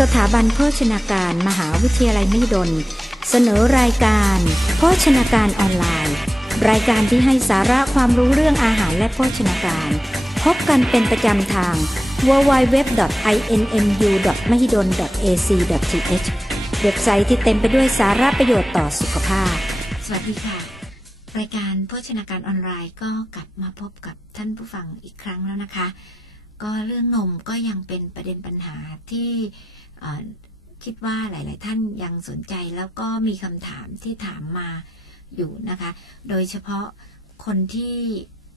สถาบันโภชนาการมหาวิทยาลัยมหิดล เสนอรายการ โภชนาการออนไลน์ รายการที่ให้สาระความรู้เรื่องอาหารและโภชนาการ พบกันเป็นประจำทาง www.inmu.mahidol.ac.th เว็บไซต์ที่เต็มไปด้วยสาระประโยชน์ต่อสุขภาพ สวัสดีค่ะ รายการโภชนาการออนไลน์ก็กลับมาพบกับท่านผู้ฟังอีกครั้งแล้วนะคะ ก็เรื่องนมก็ยังเป็นประเด็นปัญหาที่คิดว่าหลาย ๆ ท่านยังสนใจแล้วก็มีคำถามที่ถามมาอยู่นะคะ โดยเฉพาะคนที่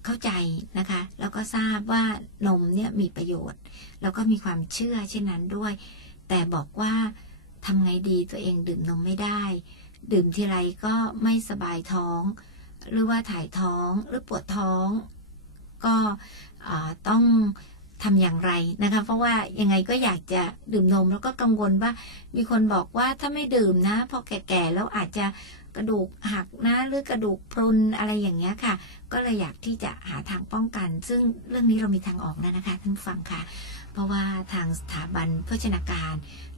เข้าใจนะคะ แล้วก็ทราบว่านมเนี่ยมีประโยชน์ แล้วก็มีความเชื่อเช่นนั้นด้วย แต่บอกว่าทำไงดีตัวเองดื่มนมไม่ได้ ดื่มทีไรก็ไม่สบายท้อง หรือว่าถ่ายท้องหรือปวดท้อง ก็ต้อง ทำอย่างไรนะคะ เพราะว่ายังไงก็อยากจะดื่มนมแล้วก็กังวลว่า มีคนบอกว่าถ้าไม่ดื่มนะ พอแก่ๆแล้วอาจจะกระดูกหักนะหรือกระดูกพรุนอะไรอย่างเงี้ยค่ะ ก็เลยอยากที่จะหาทางป้องกัน ซึ่งเรื่องนี้เรามีทางออกแล้วนะคะท่านฟังค่ะ เพราะว่าทางสถาบันโภชนาการ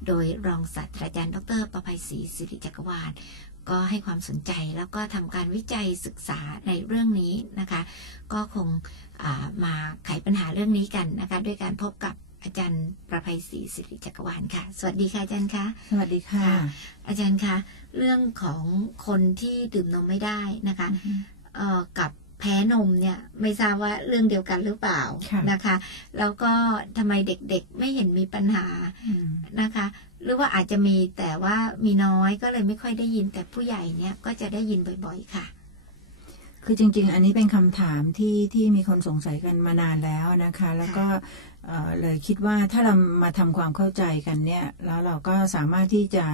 โดยรองศาสตราจารย์ ดร ประภัยศรีสิริจักรวาล ก็ให้ความสนใจแล้วก็ทำการวิจัยศึกษาในเรื่องนี้นะคะ ก็คงอ่ามาไขปัญหาเรื่องนี้กันนะคะด้วยการพบกับอาจารย์ประภัยศรีสิริจักรวาลค่ะ สวัสดีค่ะอาจารย์คะสวัสดีค่ะ อาจารย์คะเรื่องของคนที่ดื่มนมไม่ได้นะคะเอ่อกับแพ้นมเนี่ยไม่ทราบว่าเรื่องเดียวกันหรือเปล่าค่ะนะคะ แล้วก็ทำไมเด็กๆไม่เห็นมีปัญหาอืมนะคะ หรือว่าอาจจะมีแต่ว่ามีน้อยก็เลยไม่ค่อยได้ยินแต่ผู้ใหญ่เนี่ยก็จะได้ยินบ่อยๆค่ะ คือจริง ๆ อันนี้เป็นคำถามที่ที่มีคนสงสัยกันมานานแล้วนะคะ แล้วก็เอ่อเลยคิดว่าถ้าเรามาทำความเข้าใจกันเนี่ย แล้วเราก็สามารถที่จะ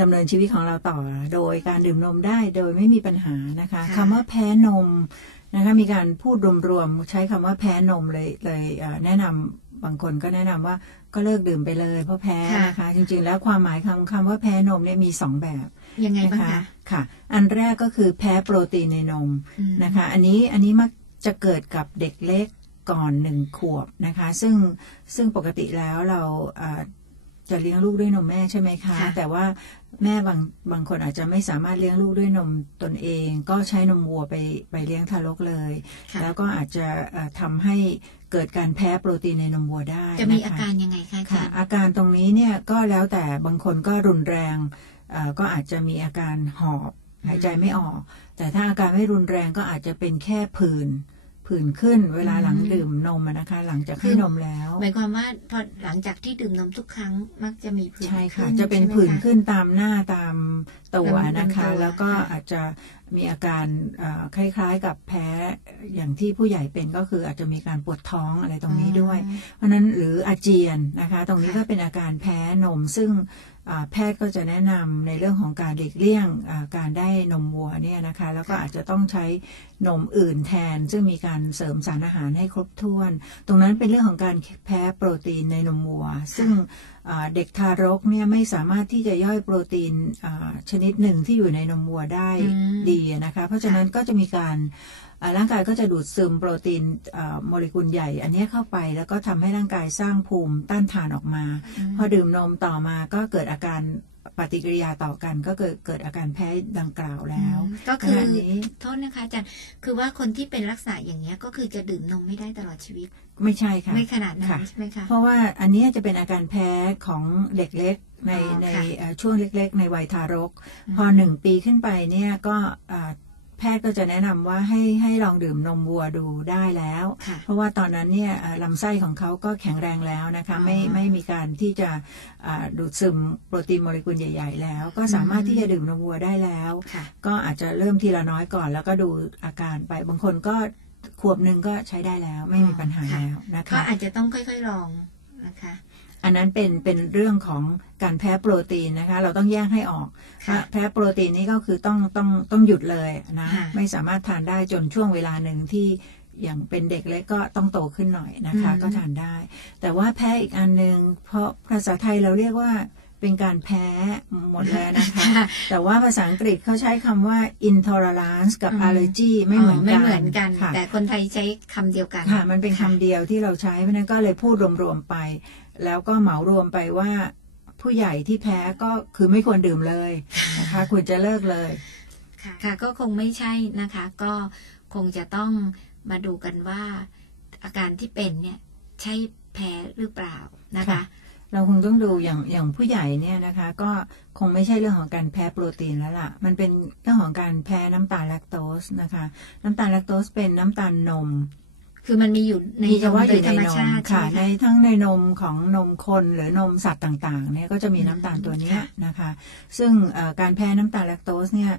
ดำเนินชีวิตของเราต่อ โดยการดื่มนมได้โดยไม่มีปัญหานะคะค่ะคำว่าแพ้นมนะคะมีการพูดรวมๆใช้คำว่าแพ้นมเลยเลยเอ่อแนะนำ บางคนก็แนะนำว่าก็เลิกดื่มไปเลยเพราะแพ้นะคะ จริงๆ แล้วความหมายคำคำว่าแพ้นมเนี่ยมีสองแบบยังไงบ้างนะคะคะค่ะ อันแรกก็คือแพ้โปรตีนในนมอืมนะคะ อันนี้อันนี้มักจะเกิดกับเด็กเล็กก่อนหนึ่งขวบนะคะ ซึ่งซึ่งปกติแล้วเราอ่า จะเลี้ยงลูกด้วยนมแม่ใช่ไหมคะค่ะแต่ว่าแม่บางบางคนอาจจะไม่สามารถเลี้ยงลูกด้วยนมตนเอง ก็ใช้นมวัวไปไปเลี้ยงทารกเลยค่ะแล้วก็อาจจะเอ่อทำให้เกิดการแพ้โปรตีนในนมวัวได้ จะมีนคอาการยังไงคะอาค่ะจารย์อาการตรงนี้เนี่ยก็แล้วแต่บางคนก็รุนแรงเอ่อก็อาจจะมีอาการหอบหายใจไม่ออก แต่ถ้าอาการไม่รุนแรงก็อาจจะเป็นแค่ผื่น ผื่นขึ้นเวลาหลังดื่มนมอะนะคะ หลังจากให้นมแล้วหมายความว่าพอหลังจากที่ดื่มนมทุกครั้งมักจะมีผื่นใช่ค่ะขึ้จะเป็นใช่ไหมผื่นคะขึ้นตามหน้าตามตัวตามนะคะลำตัวแล้วก็ค่ะอาจจะมีอาการเอ่อคล้ายๆ กับแพ้อย่างที่ผู้ใหญ่เป็นก็คืออาจจะมีการปวดท้องอะไรตรงนี้ด้วย เพราะฉะนั้นหรืออาเจียนนะคะ ตรงนี้ค่ะก็เป็นอาการแพ้นมซึ่งอ่า แพทย์ก็จะแนะนำในเรื่องของการหลีกเลี่ยงอ่าการได้นมวัวเนี่ยนะคะ แล้วก็อาจจะต้องใช้นมอื่นแทน ซึ่งมีการเสริมสารอาหารให้ครบถ้วน ตรงนั้นเป็นเรื่องของการแพ้โปรตีนในนมวัว ซึ่งอ่าเด็กทารกเนี่ยไม่สามารถที่จะย่อยโปรตีนอ่าชนิดหนึ่งที่อยู่ในนมวัวได้อืมดีนะคะ เพราะฉะนั้นก็จะมีการอ่า ร่างกายก็จะดูดซึมโปรตีนอ่าโมเลกุลใหญ่ อันเนี้ยเข้าไปแล้วก็ทำให้ร่างกายสร้างภูมิต้านทานออกมามพอดื่มนมต่อมาก็เกิดอาการปฏิกิริยาต่อกันก็เกิดเกิดอาการแพ้ดังกล่าวแล้วอืมก็คือขณะนี้โทษนะคะอาจารย์คือว่าคนที่เป็นลักษณะอย่างเงี้ยก็คือจะดื่มนมไม่ได้ตลอดชีวิต ไม่ใช่ค่ะไม่ขนาดนั้ค่ะนใช่ไหมคะเพราะว่าอันเนี้ยจะเป็นอาการแพ้ของเด็กเล็กในอ๋อในค่ะเอ่อช่วงเล็ก ๆ ในวัยทารกอืมพอหนึ่งปีขึ้นไปเนี่ยก็อ่า แพทย์ก็จะแนะนำว่าให้ให้ลองดื่มนมวัวดูได้แล้วค่ะเพราะว่าตอนนั้นเนี่ยเอ่อลำไส้ของเขาก็แข็งแรงแล้วนะคะอ๋อไม่ไม่มีการที่จะอ่าดูดซึมโปรตีนโมเลกุลใหญ่ ๆ แล้ว ก็สามารถอืมที่จะดื่มนมวัวได้แล้วค่ะก็อาจจะเริ่มทีละน้อยก่อน แล้วก็ดูอาการไปบางคนก็ขวบหนึ่งก็ใช้ได้แล้วไม่มีปัญหาค่ะแล้วนะก็คะอาจจะต้องค่อยๆลองนะคะ อันนั้นเป็นเป็นเรื่องของการแพ้โปรตีนนะคะ เราต้องแยกให้ออกค่ะแพ้โปรตีนนี่ก็คือต้องต้องต้องหยุดเลยนะค่ะไม่สามารถทานได้จนช่วงเวลาหนึ่งที่อย่างเป็นเด็กเล็กก็ต้องโตขึ้นหน่อยนะคะอืมก็ทานได้ แต่ว่าแพ้อีกอันหนึ่งเพราะภาษาไทยเราเรียกว่าเป็นการแพ้หมดเลยนะคะค่ะแต่ว่าภาษาอังกฤษเขาใช้คำว่า intolerance กับอืม allergy ไม่เหมือนไม่กันเหมือนกันค่ะแต่คนไทยใช้คำเดียวกัน ค่ะ มันเป็นคำเดียวที่เราใช้ เพราะฉะนั้นก็เลยพูดรวมๆไป แล้วก็เหมารวมไปว่าผู้ใหญ่ที่แพ้ก็คือไม่ควรดื่มเลยนะคะควรจะเลิกเลยค่ะค่ะก็คงไม่ใช่นะคะ ก็คงจะต้องมาดูกันว่า อาการที่เป็นเนี่ยใช่แพ้หรือเปล่านะคะค่ะเราคงต้องดูอย่างอย่างผู้ใหญ่เนี่ยนะคะ ก็คงไม่ใช่เรื่องของการแพ้โปรตีนแล้วล่ะ มันเป็นเรื่องของการแพ้น้ำตาลแลคโตสนะคะ น้ำตาลแลคโตสเป็นน้ำตาลนม คือมันมีอยู่ในมีเฉพาะนมอโดยยู่ธในรรมนชามติใช่ค่ะไหมในคะทั้งในนมของนมคนหรือนมสัตว์ต่างๆเนี่ยก็จะมีน้ำตาลตัวเนี้ยค่ะนะคะ ซึ่งเอ่อการแพ้น้ำตาลแลคโตสเนี่ย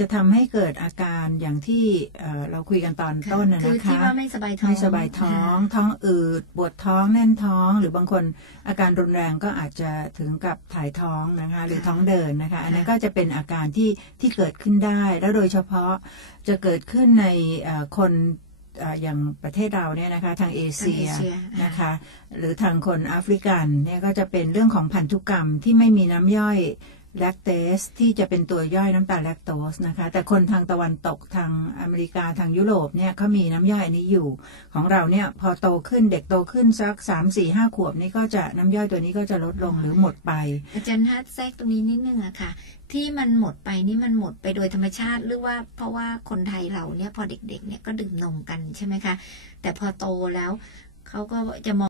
จะทำให้เกิดอาการอย่างที่เอ่อเราคุยกันตอนต้นนะคือนะที่คะว่าไม่สบายท้องไม่สบายท้อง ท้องอืดปวดท้องแน่นท้อง หรือบางคนอาการรุนแรงก็อาจจะถึงกับถ่ายท้องนะคะ หรือท้องเดินนะคะ อันนั้นก็จะเป็นอาการที่ที่เกิดขึ้นได้ แล้วโดยเฉพาะจะเกิดขึ้นในเอ่อคนเอ่ออย่างประเทศเราเนี่ยนะคะทางเอทางเชีเอยเชียนะคะหรือทางคนแอฟริกันเนี่ยก็จะเป็นเรื่องของพันธุกรรมที่ไม่มีน้ำย่อย แลคเตสที่จะเป็นตัวย่อยน้ำตาลแลคโตสนะคะ แต่คนทางตะวันตกทางอเมริกาทางยุโรปเนี่ยเขามีน้ำย่อยอันนี้อยู่ ของเราเนี่ยพอโตขึ้นเด็กโตขึ้นสักสามสี่ห้าขวบนี่ก็จะน้ำย่อยตัวนี้ก็จะลดลงหรือหมดไป อาจารย์ฮัทแทรกตรงนี้นิดนึงอะค่ะ ที่มันหมดไปนี่มันหมดไปโดยธรรมชาติหรือว่าเพราะว่าคนไทยเราเนี่ยพอเด็กๆเนี่ยก็ดื่มนมกันใช่ไหมคะ แต่พอโตแล้วเขาก็จะมอง